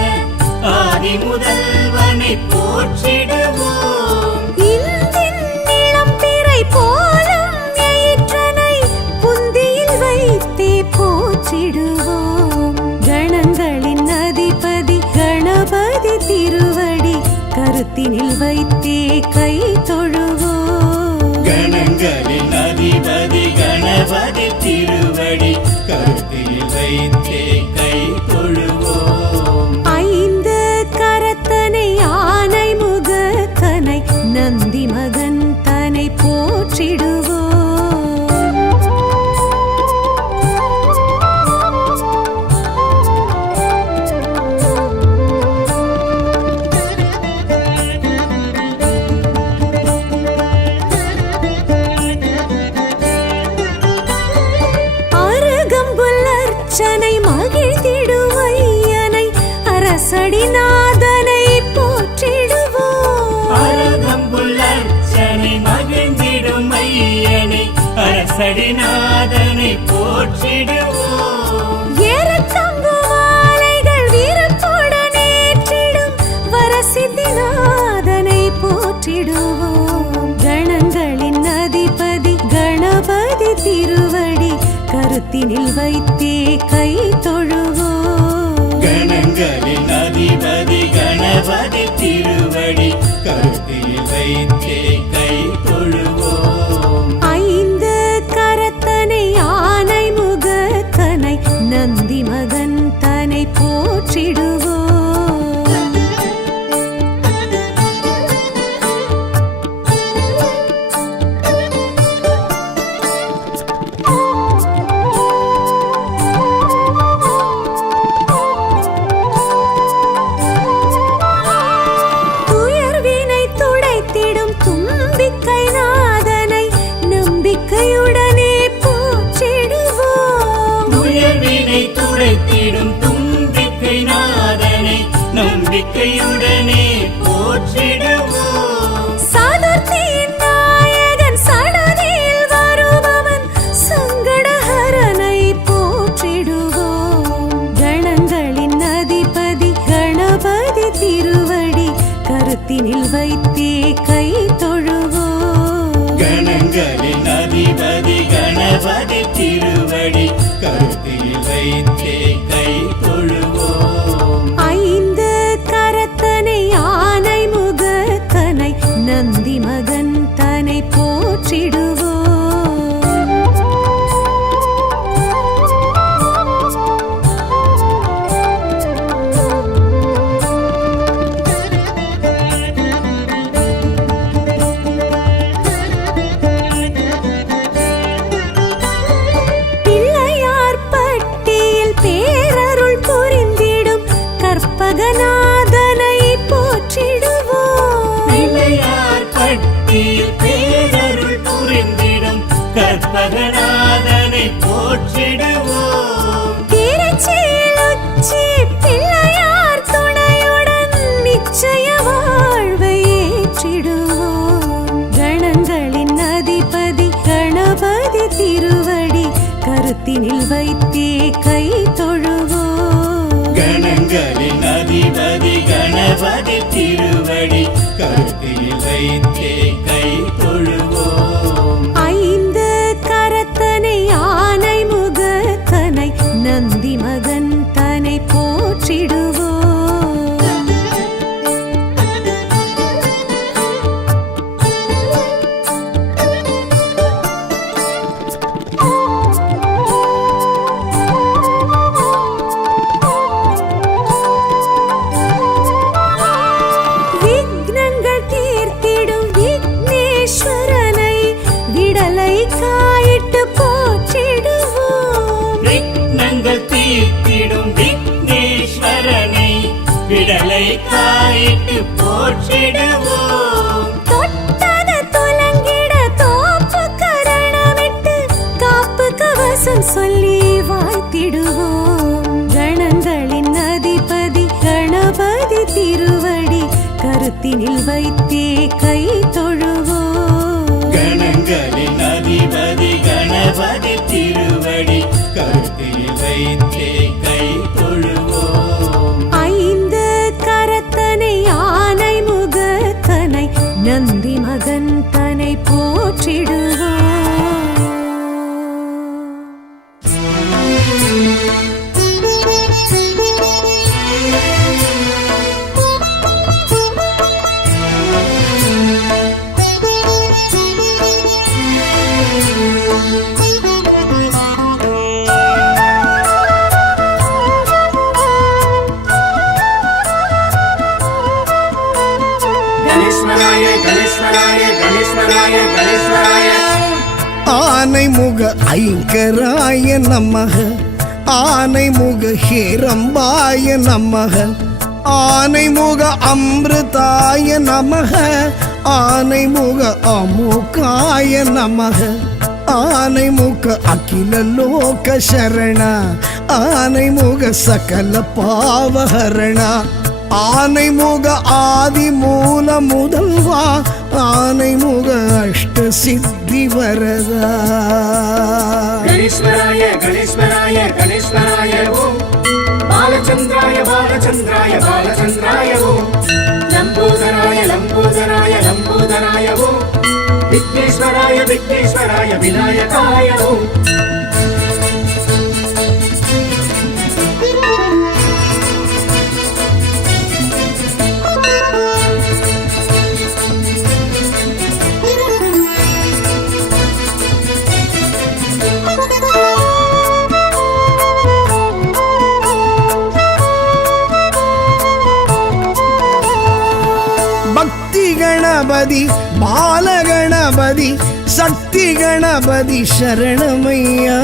ஆதி முதல்வனை போற்றிடுவோம். இந்தின் நிலம் பிறை போலும் எயிற்றனை புந்தியில் வைத்தே போற்றிடுவோம். கணங்களின் அதிபதி கணபதி திருவடி கருத்தினில் வைத்தே கை தொழுவோம். கணங்களின் அதிபதி கணபதி திருவடி கருத்தில் வைத்தே கை தொழுவோம். ஐந்து கரத்தனை ஆனை முகத்தனை நந்தி மகன் தனை போற்றிடுவோம். அருகம்புல் அர்ச்சனை மகிழ்ந்திடுவையனை அரசடிநாதனை போற்றிடுவோம். அருகம்புல் அர்ச்சனை மகிழ்ந்திடும் ஐயனை அரசடிநாதனை போற்றிடுவோம். ஏறத்தம்பு மாலைகள் வீரத்துடன் ஏற்றிடும் வரசித்திநாதனை போற்றிடுவோம். கணங்களின் அதிபதி கணபதி திருவடி கருத்தினில் வைத்தே கை தொழுவோம். கணங்களின் அதிபதி கணபதி திருவடி கருத்தில் வைத்தே கை தொழுவோம். ஐந்து கரத்தனை ஆனை முகத்தனை நந்தி மகன் தனை போற்றிடுவோம். துயர்வினை துடைத்திடும் தும்பிக்கை நாதனை நம்பிக்கையுடனே போற்றிடுவோம். துயர்வினை துடைத்திடும் தும்பிக்கை நாதனை நம்பிக்கையுடனே போற்றிடுவோம். சதுர்த்தியின் நாயகன் சடதியில் வருபவன் சங்கடஹரனை போற்றிடுவோம். கணங்களின் அதிபதி கணபதி திருவடி கருத்தினில் வைத்தே கை தொழுவோம். கணங்களின் அதிபதி கணபதி திருவடி கருத்தில் வைத்தே கை தொழுவோம். ஐந்து கரத்தனை யானை முகத்தனை நந்தி மகன் தனை போற்றிடுவோம். பிள்ளையார் பட்டியில் பேரருள் புரிந்திடும் கற்பகநாதனை போற்றிடுவோம். பிள்ளையார் பட்டியில் பேரருள் புரிந்திடும் கற்பகநாதனை போற்றிடுவோம். திருச்சியில் உச்சி பிள்ளையார் துணையுடன் நிச்சய வாழ்வை ஏற்றிடுவோம். கணங்களின் அதிபதி கணபதி திருவடி கருத்தினில் வைத்தே கை தொழுவோம். கணங்களின் அதிபதி கணபதி திருவடி கருத்தில் வைத்தே கை தொழுவோம். ஐந்து கரத்தனை யானை முகத்தனை நந்தி மகன் தனை போற்றிடுவோம். விக்னங்கள் தீர்த்திடும் விக்னேஸ்வரனை விடலை காயிட்டு போற்றிடுவோம். விக்னங்கள் தீர்த்திடும் விக்னேஸ்வரனை விடலை காயிட்டு போற்றிடுவோம். தொட்டத துலங்கிட தோப்பு கரணமிட்டு காப்பு கவசம் சொல்லி வாழ்த்திடுவோம். கணங்களின் அதிபதி கணபதி திருவடி கருத்தினில் வைத்தே கை தொழுவோம். கணங்களின் அதிபதி கணபதி திருவடி கருத்தில் வைத்தே கை தொழுவோம். ஐந்து கரத்தனை யானை முகத்தனை நந்தி மகன் தனை போற்றிடுவோம். கணேஸ்வராய கணேஸ்வராய கணேஸ்வராய கணேஸ்வராய ஆனை முக ஐங்கராய நமக, ஆனை முக ஹேரம்பாய நமக, ஆனை முக அமிர்தாய நமக, ஆனை முக அமுகாய நமக, ஆனை முக அகில லோக சரண, ஆனை முக சகல பாவஹரண, ஆனை முக ஆதி மூல முதல்வா, ஆனை முக அஷ்ட சித்தி வரதா. கணேஸ்வராய கணேஸ்வராய கணேஸ்வராய ஓம் பாலச்சந்திராய பாலச்சந்திராய பாலச்சந்திராய ஓம் லம்போதராய லம்போதராய லம்போதராய ஓம் விக்னேஸ்வராய விக்னேஸ்வராய விநாயகாய ஓம் பக்தி கணபதி பாலகணபதி சக்தி கணபதி சரணமையா,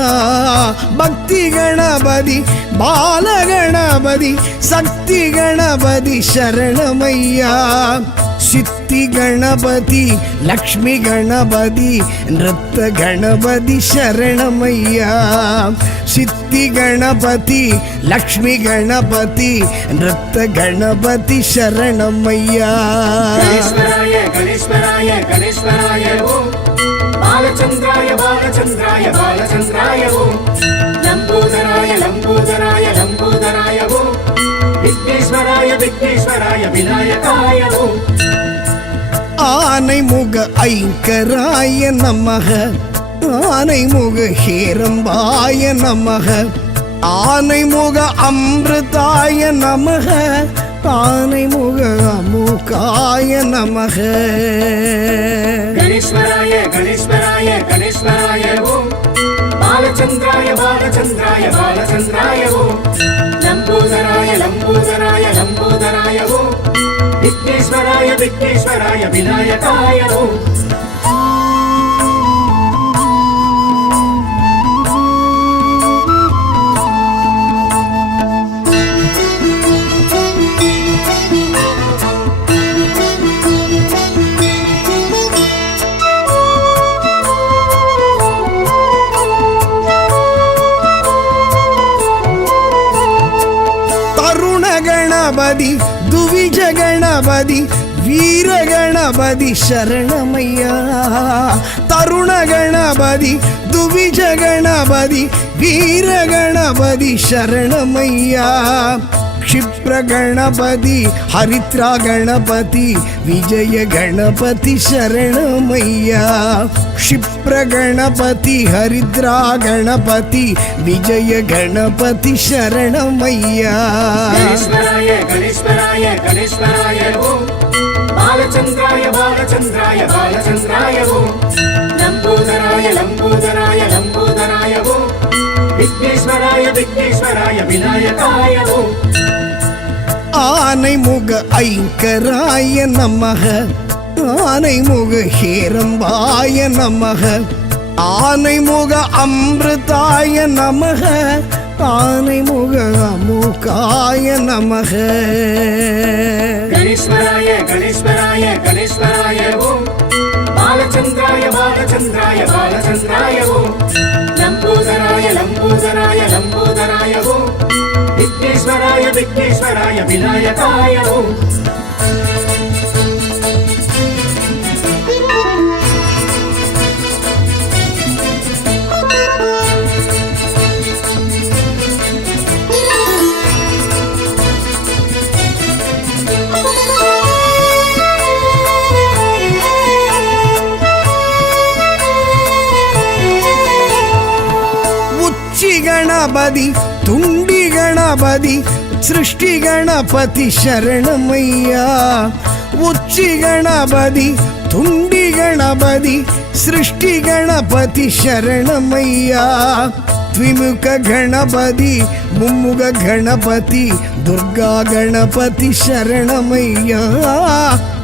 பக்தி கணபதி பாலகணபதி சக்தி கணபதி சரணமையா, சித்தி கணபதி லக்ஷ்மி கணபதி நிருத்த கணபதி சரணமையா சித்தி கணபதி லக்ஷ்மி கணபதி நிருத்த கணபதி சரணமையா கணேஸ்வராய கணேஸ்வராய கணேஸ்வராய ஓம் பாலச்சந்திராய பாலச்சந்திராய பாலச்சந்திராய ஓம் லம்போதராய லம்போதராய லம்போதராய ஓம் விக்னேஸ்வராய விக்னேஸ்வராய விநாயகாய ஓம் ஆனைமுக ஐங்கராய நமக ஆனைமுக ஹேரம்பாய நமக ஆனைமுக அமிர்தாய நமக ஆனைமுக அமுகாய நமக கணேஸ்வராய கணேஸ்வராய கணேஸ்வராய ஓம் பாலச்சந்திராய பாலச்சந்திராய பாலச்சந்திராய ஓம் லம்போதராய லம்போதராய லம்போதராய ஓம் விக்னேஸ்வராய விக்னேஸ்வராய விநாயகாய ஓம் கணபதி துவிஜ கணபதி வீர கணபதி சரணமையா தருண கணபதி துவிஜ கணபதி வீர கணபதி சரணமையா क्षिप्र गणपति हरिद्रा गणपति विजय गणपति शरणमैया क्षिप्र गणपति हरिद्रा गणपति विजय गणपति शरणमैया गणेश्वराय गणेश्वराय गणेश्वराय ओम बालचंद्राय बालचंद्राय बालचंद्राय ओम लंबोदराय लंबोदराय लंबोदराय ओम विघ्नेश्वराय विघ्नेश्वराय विनायकाय ओम ஆனைமுக ஐங்கராய நமக ஆனைமுக ஹேரம்பாய நமக ஆனைமுக அமிர்தாய நமக ஆனைமுக அமுகாய நமக गणेश्वराय गणेश्वराय गणेश्वराय ओम बालचंद्राय बालचंद्राय बालचंद्राय ओम लंबोदराय लंबोदराय लंबोदराय ओम विघ्नेश्वराय विघ्नेश्वराय विनायकाय ओम गणपति तुंडी गणपति सृष्टि गणपति शरणमैया उच्ची गणपति तुंडी गणपति सृष्टि गणपति शरणमैया द्विमुख गणपति मुम्मुख गणपति दुर्गा गणपति शरणमैया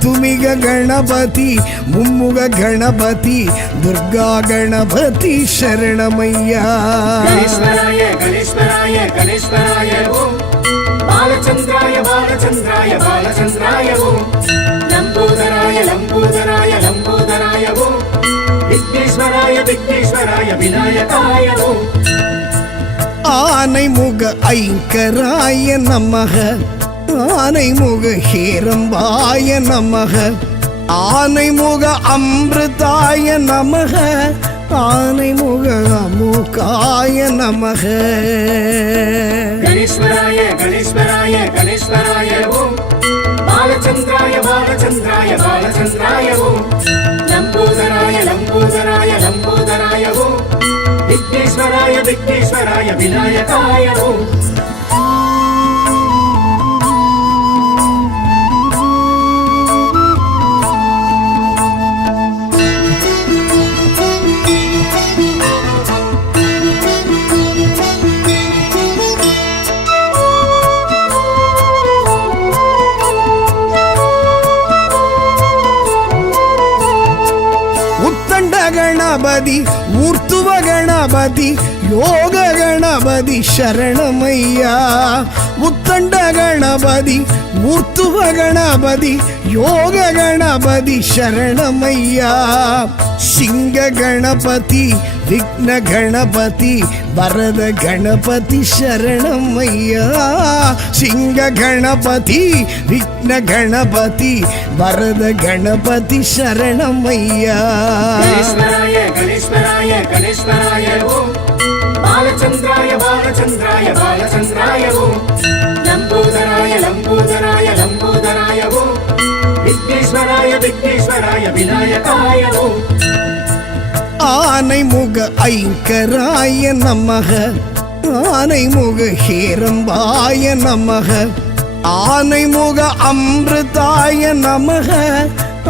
तुमिग गणपति मुम्मुख गणपति दुर्गा गणपति शरणमैया गणेश्वराय गणेश्वराय गणेश्वराय ओम बालचंद्राय बालचंद्राय बालचंद्राय ओम लंबोदराय लंबोदराय लंबोदराय ओम विघ्नेश्वराय विघ्नेश्वराय विनायकाय ओम ஆனைமுக ஐங்கராய நமக ஆனைமுக ஹேரம்பாய நமக ஆனைமுக அமிர்தாய நமக ஆனைமுக அமுகாய நமக गणेश्वराय गणेश्वराय गणेश्वराय ओम बालचंद्राय बालचंद्राय बालचंद्राय ओम लंबोदराय लंबोदराय लंबोदराय ओम विघ्नेश्वराय विघ्नेश्वराय विनायकाय ओम गणपति ऊर्ध्व गणपति योग गणपति शरणमैया உத்தண்ட கணபதி மூர்த்துவ கணபதி யோக கணபதி சரணமையா சிங்க கணபதி விக்ன கணபதி வரத கணபதி சரணமையா சிங்க கணபதி விக்ன கணபதி வரத கணபதி சரணமையா கணேஸ்வராய கணேஸ்வராய கணேஸ்வராய ஓம் பாலச்சந்திராய பாலச்சந்திராய பாலச்சந்திராய ஓம் லம்போதராய லம்போதராய லம்போதராய ஓம் விக்னேஸ்வராய விக்னேஸ்வராய விநாயகாய ஓம் ஆனைமுக ஐங்கராய நமக ஆனைமுக ஹேரம்பாய நமக ஆனைமுக அமிர்தாய நமக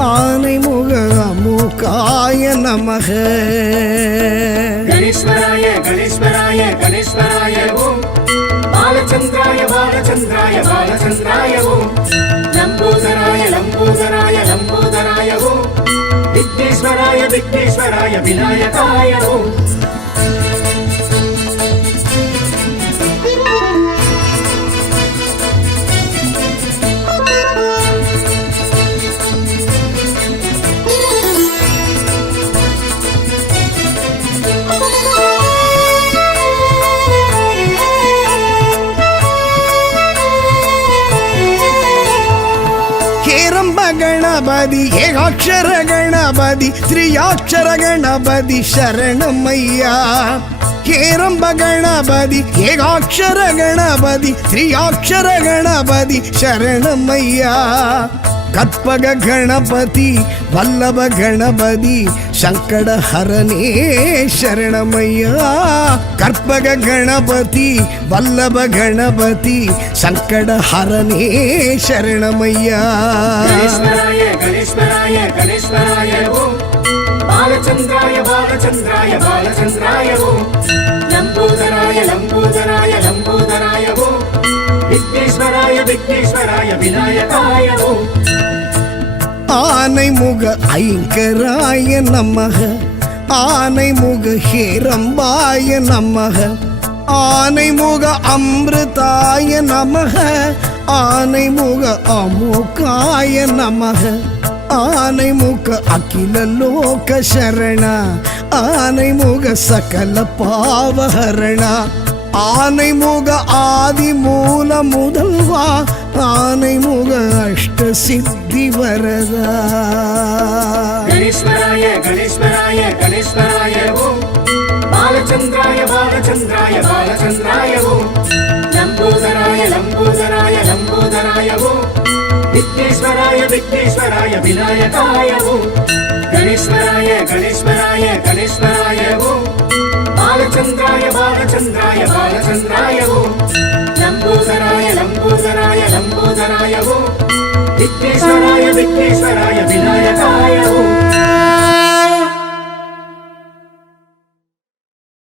ஆனைமுக அமுகாய நமக கணேஸ்வராய கணேஸ்வராய கணேஸ்வராய ஓம் பாலச்சந்திராய பாலச்சந்திராய பாலச்சந்திராய ஓம் லம்போதராய லம்போதராய லம்போதராய ஓம் விக்னேஸ்வராய விக்னேஸ்வராய விநாயகாய ஓம் கணபதி ஏகாட்சர கணபதி திரியாட்சர கணபதி சரணமையா ஹேரம்ப கணபதி ஏகாட்சர கணபதி திரியாட்சர கணபதி சரணமையா கற்பக கணபதி வல்லப கணபதி சங்கட ஹரணே சரணமையா கற்பக கணபதி வல்லப கணபதி சங்கட ஹரணே சரணமையா கணேஸ்வராய கணேஸ்வராய கணேஸ்வராய ஓம் பாலச்சந்திராய பாலச்சந்திராய பாலச்சந்திராய ஓம் லம்போதராய லம்போதராய லம்போதராய ஓம் விக்னேஸ்வராய விக்னேஸ்வராய விநாயகாய ஓம் ஆனைமுக ஐங்கராய நமக ஆனைமுக ஹேரம்பாய நமக ஆனைமுக அமிர்தாய நமக ஆனைமுக அமுகாய நமக ஆனைமுக அகில லோக சரண ஆனைமுக சகல பாவஹரண ஆனைமுக ஆதி மூல முதல்வா ஆனைமுக அஷ்ட சித்தி வரதா கணேஸ்வராய கணேஸ்வராய கணேஸ்வராய ஓம் பாலச்சந்திராய பாலச்சந்திராய பாலச்சந்திராய ஓம் லம்போதராய லம்போதராய லம்போதராய ஓம் விக்னேஸ்வராய விக்னேஸ்வராய விநாயகாய ஓம் கணேஸ்வராய கணேஸ்வராய கணேஸ்வராய ஓம் பாலச்சந்திராய பாலச்சந்திராய பாலச்சந்திராய ஓம் லம்போதராய லம்போதராய லம்போதராய ஓம் விக்னேஸ்வராய விக்னேஸ்வராய